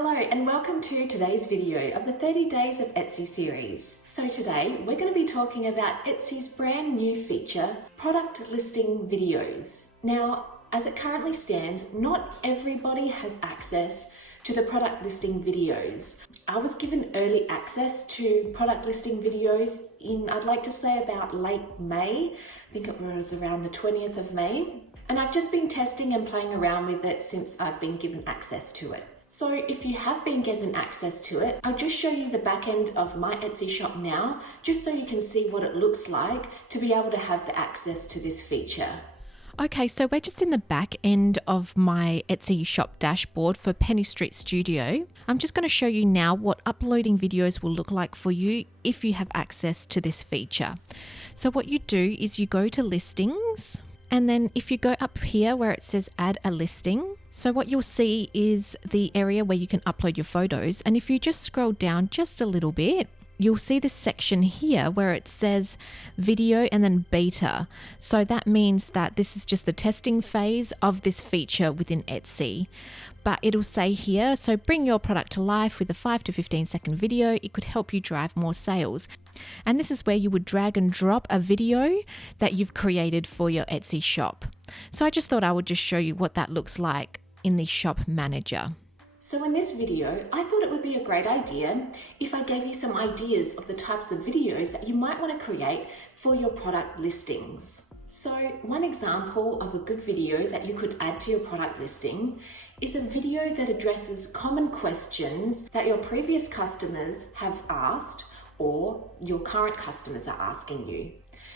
Hello and welcome to today's video of the 30 Days of Etsy series. So today we're going to be talking about Etsy's brand new feature, product listing videos. Now, as it currently stands, not everybody has access to the product listing videos. I was given early access to product listing videos in, I'd like to say about late May. I think it was around the 20th of May. And I've just been testing and playing around with it since I've been given access to it. So if you have been given access to it, I'll just show you the back end of my Etsy shop now, just so you can see what it looks like to be able to have the access to this feature. Okay, so we're just in the back end of my Etsy shop dashboard for Penny Street Studio. I'm just going to show you now what uploading videos will look like for you if you have access to this feature. So what you do is you go to listings, and then if you go up here where it says add a listing, so what you'll see is the area where you can upload your photos. And if you just scroll down just a little bit, you'll see this section here where it says video and then beta. So that means that this is just the testing phase of this feature within Etsy. But it'll say here, so bring your product to life with a 5 to 15 second video. It could help you drive more sales. And this is where you would drag and drop a video that you've created for your Etsy shop. So I just thought I would just show you what that looks like in the shop manager. So in this video, I thought it would be a great idea if I gave you some ideas of the types of videos that you might want to create for your product listings. So one example of a good video that you could add to your product listing is a video that addresses common questions that your previous customers have asked or your current customers are asking you.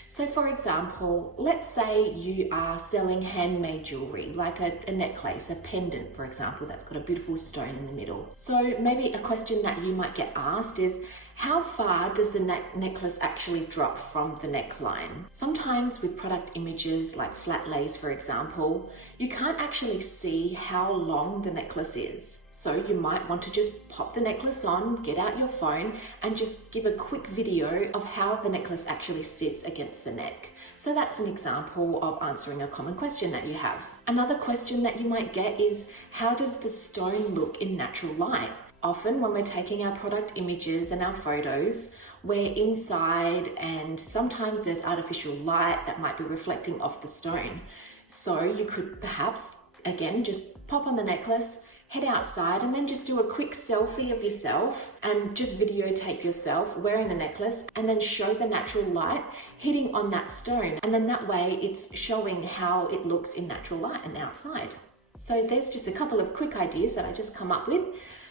So for example, let's say you are selling handmade jewelry, like a necklace, a pendant, for example, that's got a beautiful stone in the middle. So maybe a question that you might get asked is, how far does the necklace actually drop from the neckline? Sometimes with product images like flat lays, for example, you can't actually see how long the necklace is. So you might want to just pop the necklace on, get out your phone, and just give a quick video of how the necklace actually sits against the neck. So that's an example of answering a common question that you have. Another question that you might get is, how does the stone look in natural light? Often when we're taking our product images and our photos, we're inside and sometimes there's artificial light that might be reflecting off the stone. So you could perhaps, again, just pop on the necklace, head outside and then just do a quick selfie of yourself and just videotape yourself wearing the necklace and then show the natural light hitting on that stone. And then that way it's showing how it looks in natural light and outside. So there's just a couple of quick ideas that I just come up with.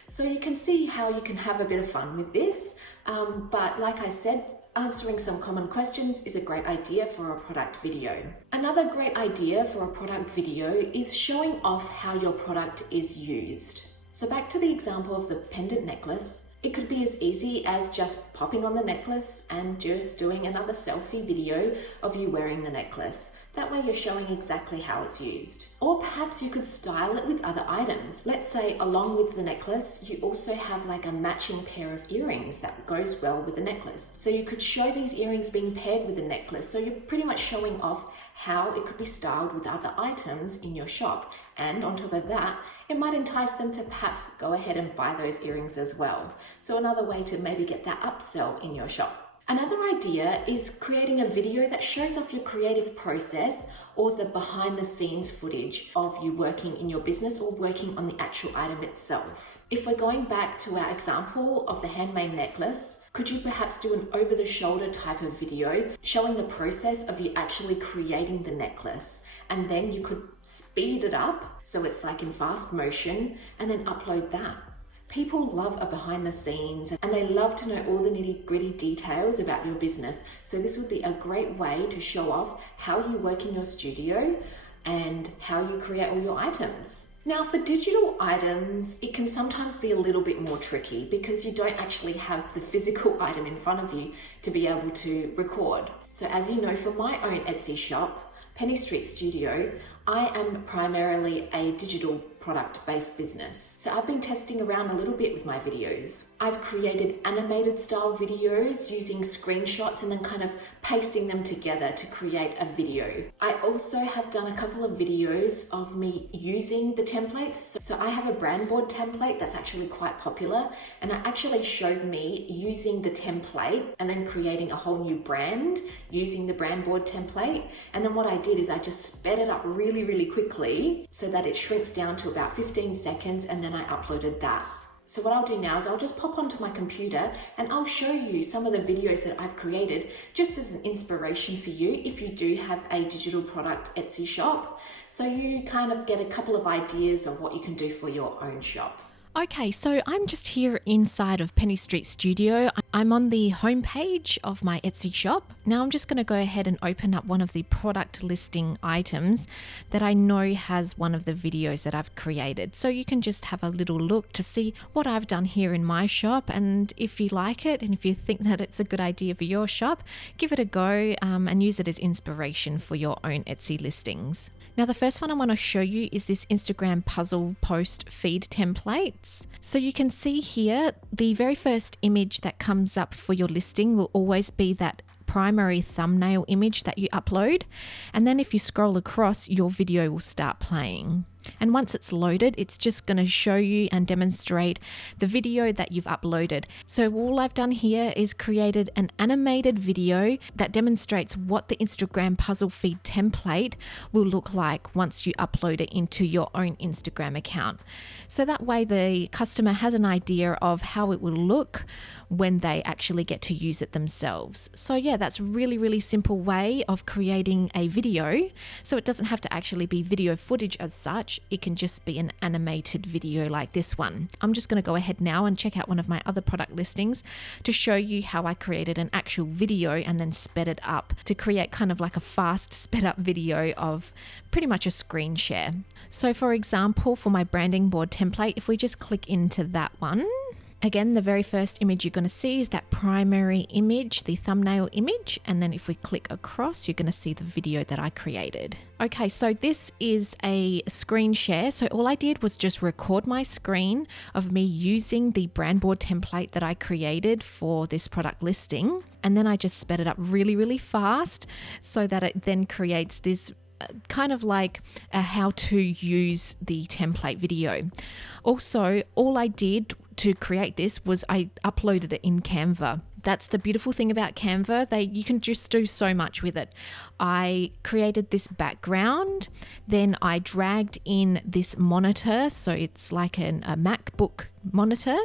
So you can see how you can have a bit of fun with this. But like I said, answering some common questions is a great idea for a product video. Another great idea for a product video is showing off how your product is used. So back to the example of the pendant necklace, it could be as easy as just popping on the necklace and just doing another selfie video of you wearing the necklace. That way you're showing exactly how it's used. Or perhaps you could style it with other items. Let's say along with the necklace, you also have like a matching pair of earrings that goes well with the necklace. So you could show these earrings being paired with the necklace. So you're pretty much showing off how it could be styled with other items in your shop. And on top of that, it might entice them to perhaps go ahead and buy those earrings as well. So another way to maybe get that upsell in your shop. Another idea is creating a video that shows off your creative process or the behind the scenes footage of you working in your business or working on the actual item itself. If we're going back to our example of the handmade necklace, could you perhaps do an over the shoulder type of video showing the process of you actually creating the necklace? And then you could speed it up so it's like in fast motion and then upload that. People love a behind the scenes and they love to know all the nitty-gritty details about your business. So this would be a great way to show off how you work in your studio and how you create all your items. Now for digital items, it can sometimes be a little bit more tricky because you don't actually have the physical item in front of you to be able to record. So as you know, for my own Etsy shop, Penny Street Studio, I am primarily a digital product-based business. So I've been testing around a little bit with my videos. I've created animated style videos using screenshots and then kind of pasting them together to create a video. I also have done a couple of videos of me using the templates. So I have a brand board template that's actually quite popular, and it actually showed me using the template and then creating a whole new brand using the brand board template. And then what I did is I just sped it up really quickly so that it shrinks down to about 15 seconds, and then I uploaded that. So what I'll do now is I'll just pop onto my computer and I'll show you some of the videos that I've created just as an inspiration for you if you do have a digital product Etsy shop. So you kind of get a couple of ideas of what you can do for your own shop. Okay, so I'm just here inside of Penny Street Studio. I'm on the homepage of my Etsy shop. Now I'm just going to go ahead and open up one of the product listing items that I know has one of the videos that I've created. So you can just have a little look to see what I've done here in my shop, and if you like it and if you think that it's a good idea for your shop, give it a go and use it as inspiration for your own Etsy listings. Now the first one I want to show you is this Instagram puzzle post feed templates. So you can see here the very first image that comes up for your listing will always be that primary thumbnail image that you upload, and then if you scroll across, your video will start playing. And once it's loaded, it's just going to show you and demonstrate the video that you've uploaded. So all I've done here is created an animated video that demonstrates what the Instagram puzzle feed template will look like once you upload it into your own Instagram account. So that way the customer has an idea of how it will look when they actually get to use it themselves. So yeah, that's really simple way of creating a video. So it doesn't have to actually be video footage as such. It can just be an animated video like this one. I'm just going to go ahead now and check out one of my other product listings to show you how I created an actual video and then sped it up to create kind of like a fast sped up video of pretty much a screen share. So for example, for my branding board template, if we just click into that one, again, the very first image you're going to see is that primary image, the thumbnail image. And then if we click across, you're going to see the video that I created. Okay, so this is a screen share. So all I did was just record my screen of me using the brand board template that I created for this product listing. And then I just sped it up really fast so that it then creates this kind of like a how to use the template video. Also, all I did to create this was I uploaded it in Canva. That's the beautiful thing about Canva. You can just do so much with it. I created this background, then I dragged in this monitor. So it's like a MacBook monitor.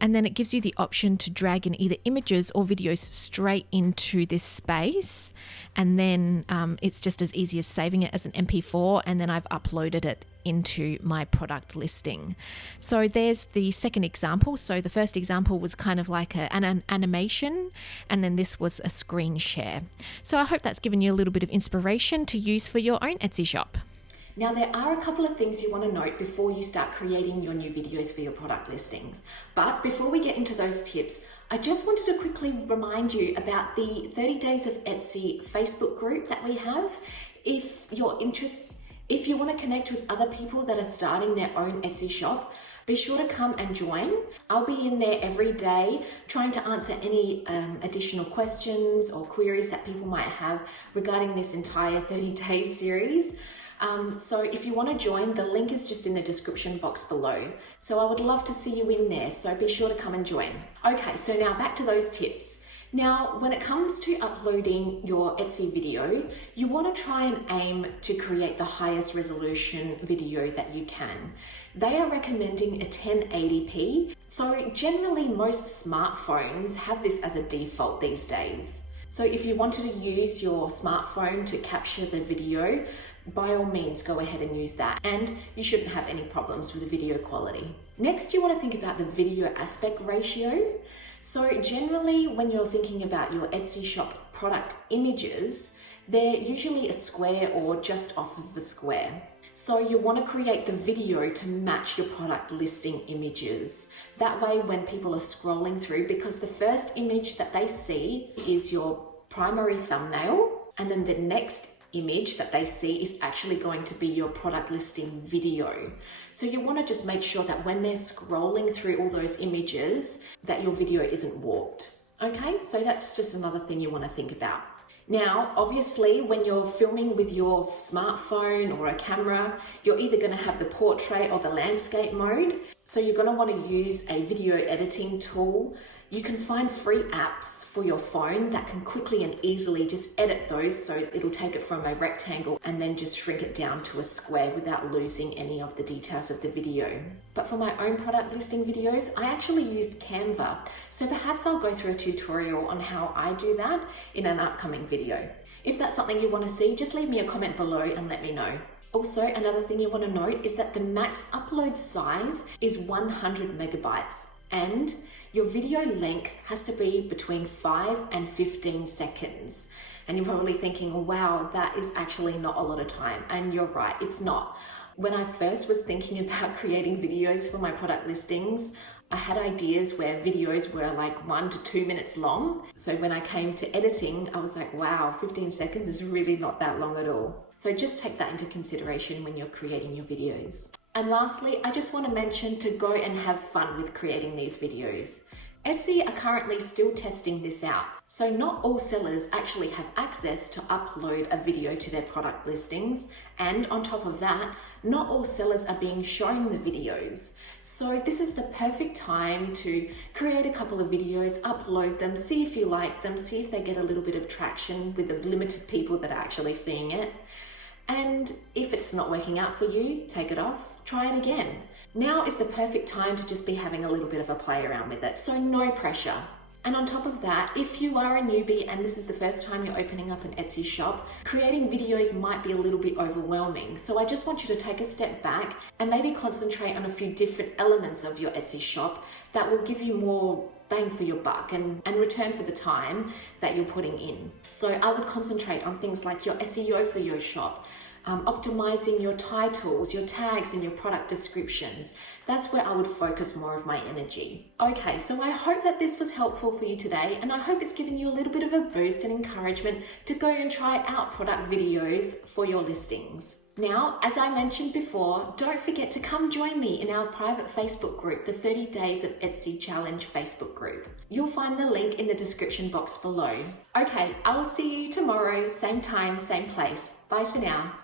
And then it gives you the option to drag in either images or videos straight into this space. And then it's just as easy as saving it as an MP4. And then I've uploaded it into my product listing. So there's the second example. So the first example was kind of like an animation, and then this was a screen share. So I hope that's given you a little bit of inspiration to use for your own Etsy shop. Now, there are a couple of things you want to note before you start creating your new videos for your product listings. But before we get into those tips, I just wanted to quickly remind you about the 30 Days of Etsy Facebook group that we have. If you want to connect with other people that are starting their own Etsy shop, be sure to come and join. I'll be in there every day trying to answer any additional questions or queries that people might have regarding this entire 30 days series. So if you want to join, the link is just in the description box below. So I would love to see you in there, so be sure to come and join. Okay, so now back to those tips. Now, when it comes to uploading your Etsy video, you want to try and aim to create the highest resolution video that you can. They are recommending a 1080p. So generally most smartphones have this as a default these days. So if you wanted to use your smartphone to capture the video, by all means, go ahead and use that, and you shouldn't have any problems with the video quality. Next, you want to think about the video aspect ratio. So generally, when you're thinking about your Etsy shop product images, they're usually a square or just off of a square. So you want to create the video to match your product listing images. That way, when people are scrolling through, because the first image that they see is your primary thumbnail, and then the next image that they see is actually going to be your product listing video. So you want to just make sure that when they're scrolling through all those images, that your video isn't warped. Okay, so that's just another thing you want to think about. Now, obviously, when you're filming with your smartphone or a camera, you're either going to have the portrait or the landscape mode. So you're going to want to use a video editing tool. You can find free apps for your phone that can quickly and easily just edit those, so it'll take it from a rectangle and then just shrink it down to a square without losing any of the details of the video. But for my own product listing videos, I actually used Canva. So perhaps I'll go through a tutorial on how I do that in an upcoming video. If that's something you want to see, just leave me a comment below and let me know. Also, another thing you want to note is that the max upload size is 100 megabytes. And your video length has to be between 5 and 15 seconds. And you're probably thinking, wow, that is actually not a lot of time. And you're right, it's not. When I first was thinking about creating videos for my product listings, I had ideas where videos were like 1 to 2 minutes long. So when I came to editing, I was like, wow, 15 seconds is really not that long at all. So just take that into consideration when you're creating your videos. And lastly, I just want to mention to go and have fun with creating these videos. Etsy are currently still testing this out. So not all sellers actually have access to upload a video to their product listings. And on top of that, not all sellers are being shown the videos. So this is the perfect time to create a couple of videos, upload them, see if you like them, see if they get a little bit of traction with the limited people that are actually seeing it. And if it's not working out for you, take it off, try it again. Now is the perfect time to just be having a little bit of a play around with it, so no pressure. And on top of that, if you are a newbie and this is the first time you're opening up an Etsy shop, creating videos might be a little bit overwhelming. So I just want you to take a step back and maybe concentrate on a few different elements of your Etsy shop that will give you more bang for your buck and return for the time that you're putting in. So I would concentrate on things like your SEO for your shop, optimizing your titles, your tags, and your product descriptions. That's where I would focus more of my energy. Okay, so I hope that this was helpful for you today, and I hope it's given you a little bit of a boost and encouragement to go and try out product videos for your listings. Now, as I mentioned before, don't forget to come join me in our private Facebook group, the 30 Days of Etsy Challenge Facebook group. You'll find the link in the description box below. Okay, I will see you tomorrow, same time, same place. Bye for now.